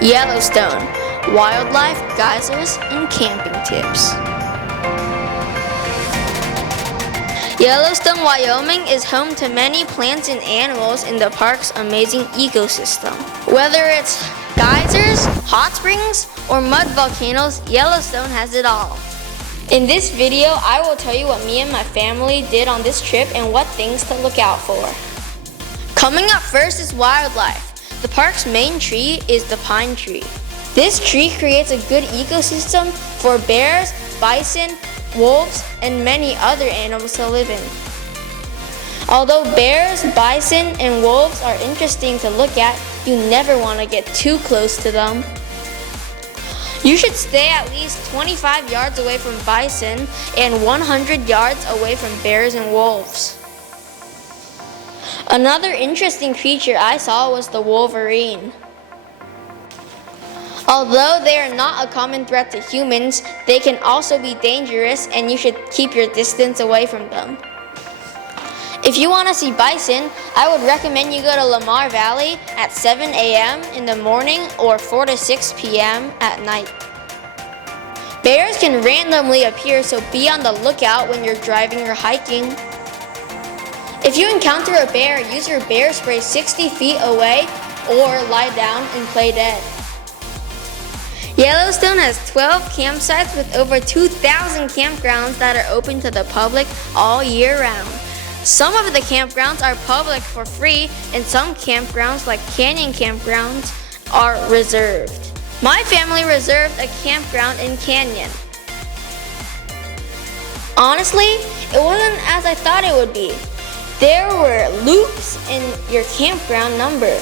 Yellowstone, wildlife, geysers, and camping tips. Yellowstone, Wyoming is home to many plants and animals in the park's amazing ecosystem. Whether it's geysers, hot springs, or mud volcanoes, Yellowstone has it all. In this video, I will tell you what me and my family did on this trip and what things to look out for. Coming up first is wildlife. The park's main tree is the pine tree. This tree creates a good ecosystem for bears, bison, wolves, and many other animals to live in. Although bears, bison, and wolves are interesting to look at, you never want to get too close to them. You should stay at least 25 yards away from bison and 100 yards away from bears and wolves. Another interesting creature I saw was the wolverine. Although they are not a common threat to humans, they can also be dangerous and you should keep your distance away from them. If you want to see bison, I would recommend you go to Lamar Valley at 7 a.m. in the morning or 4 to 6 p.m. at night. Bears can randomly appear, so be on the lookout when you're driving or hiking. If you encounter a bear, use your bear spray 60 feet away or lie down and play dead. Yellowstone has 12 campsites with over 2,000 campgrounds that are open to the public all year round. Some of the campgrounds are public for free, and some campgrounds, like canyon campgrounds, are reserved. My family reserved a campground in Canyon. Honestly, it wasn't as I thought it would be. There were loops in your campground number.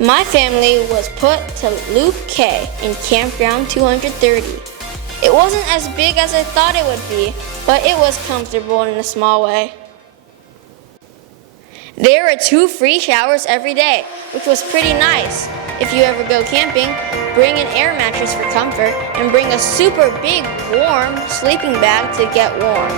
My family was put to Loop K in Campground 230. It wasn't as big as I thought it would be, but it was comfortable in a small way. There were 2 free showers every day, which was pretty nice. If you ever go camping, bring an air mattress for comfort and bring a super big, warm sleeping bag to get warm.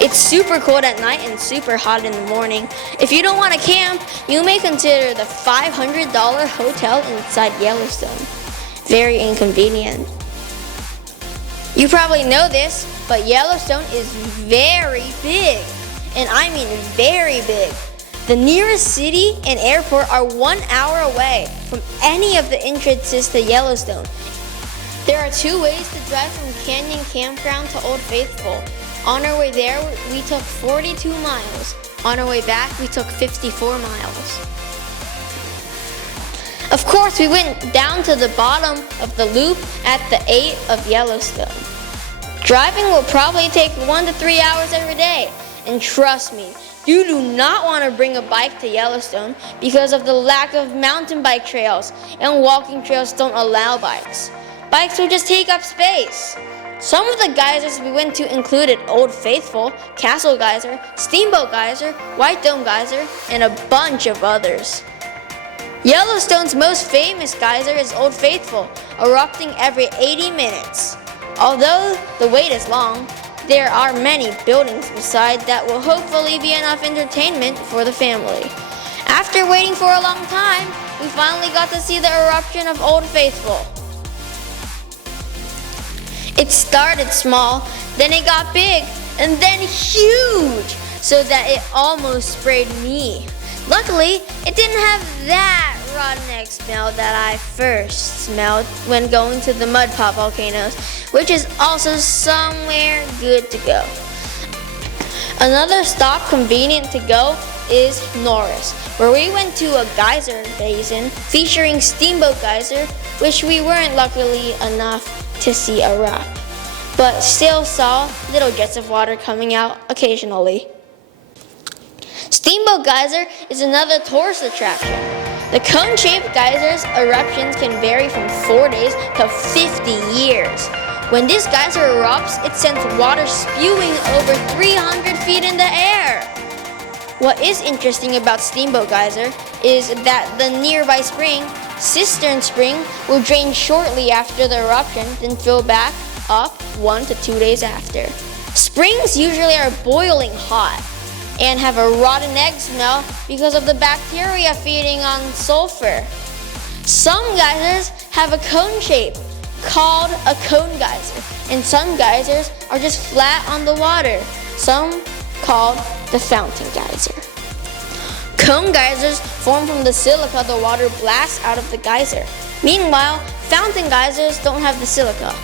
It's super cold at night and super hot in the morning. If you don't want to camp, you may consider the $500 hotel inside Yellowstone. Very inconvenient. You probably know this, but Yellowstone is very big. And I mean very big. The nearest city and airport are 1 hour away from any of the entrances to Yellowstone. There are 2 ways to drive from Canyon Campground to Old Faithful. On our way there, we took 42 miles. On our way back, we took 54 miles. Of course, we went down to the bottom of the loop at the 8 of Yellowstone. Driving will probably take 1 to 3 hours every day. And trust me, you do not want to bring a bike to Yellowstone because of the lack of mountain bike trails, and walking trails don't allow bikes. Bikes will just take up space. Some of the geysers we went to included Old Faithful, Castle Geyser, Steamboat Geyser, White Dome Geyser, and a bunch of others. Yellowstone's most famous geyser is Old Faithful, erupting every 80 minutes. Although the wait is long, there are many buildings beside that will hopefully be enough entertainment for the family. After waiting for a long time, we finally got to see the eruption of Old Faithful. It started small, then it got big, and then huge, so that it almost sprayed me. Luckily, it didn't have that rotten egg smell that I first smelled when going to the mud pop volcanoes, which is also somewhere good to go. Another stop convenient to go is Norris, where we went to a geyser basin featuring Steamboat Geyser, which we weren't luckily enough to see erupt, but still saw little jets of water coming out occasionally. Steamboat Geyser is another tourist attraction. The cone-shaped geysers eruptions can vary from 4 days to 50 years. When this geyser erupts, it sends water spewing over 300 feet in the air. What is interesting about Steamboat Geyser is that the nearby spring, Cistern Spring, will drain shortly after the eruption, then fill back up 1 to 2 days after. Springs usually are boiling hot and have a rotten egg smell because of the bacteria feeding on sulfur. Some geysers have a cone shape called a cone geyser, and some geysers are just flat on the water, some called the fountain geyser. Cone geysers form from the silica the water blasts out of the geyser. Meanwhile, fountain geysers don't have the silica.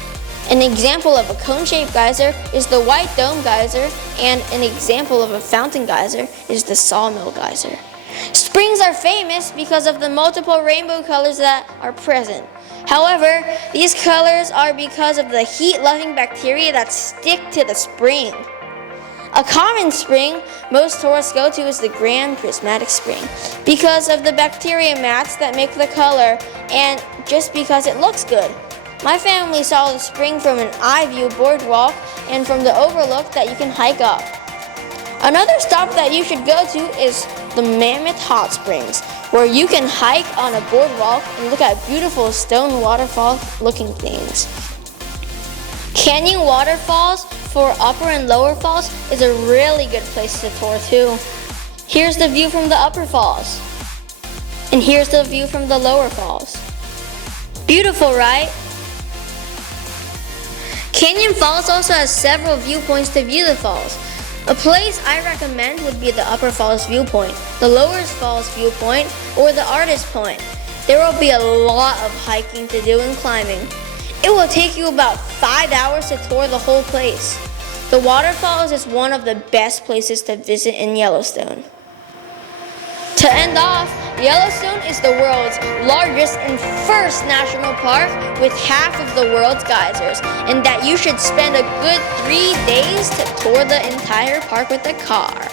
An example of a cone-shaped geyser is the White Dome geyser, and an example of a fountain geyser is the Sawmill geyser. Springs are famous because of the multiple rainbow colors that are present. However, these colors are because of the heat-loving bacteria that stick to the spring. A common spring most tourists go to is the Grand Prismatic Spring because of the bacteria mats that make the color and just because it looks good. My family saw the spring from an eye view boardwalk and from the overlook that you can hike up. Another stop that you should go to is the Mammoth Hot Springs, where you can hike on a boardwalk and look at beautiful stone waterfall looking things. Canyon waterfalls for upper and lower falls is a really good place to tour too. Here's the view from the upper falls, and here's the view from the lower falls. Beautiful, right? Canyon Falls also has several viewpoints to view the falls. A place I recommend would be the Upper Falls viewpoint, the Lower Falls viewpoint, or the Artist Point. There will be a lot of hiking to do and climbing. It will take you about 5 hours to tour the whole place. The waterfalls is one of the best places to visit in Yellowstone. To end off, Yellowstone is the world's largest and first national park with half of the world's geysers, and that you should spend a good 3 days to tour the entire park with a car.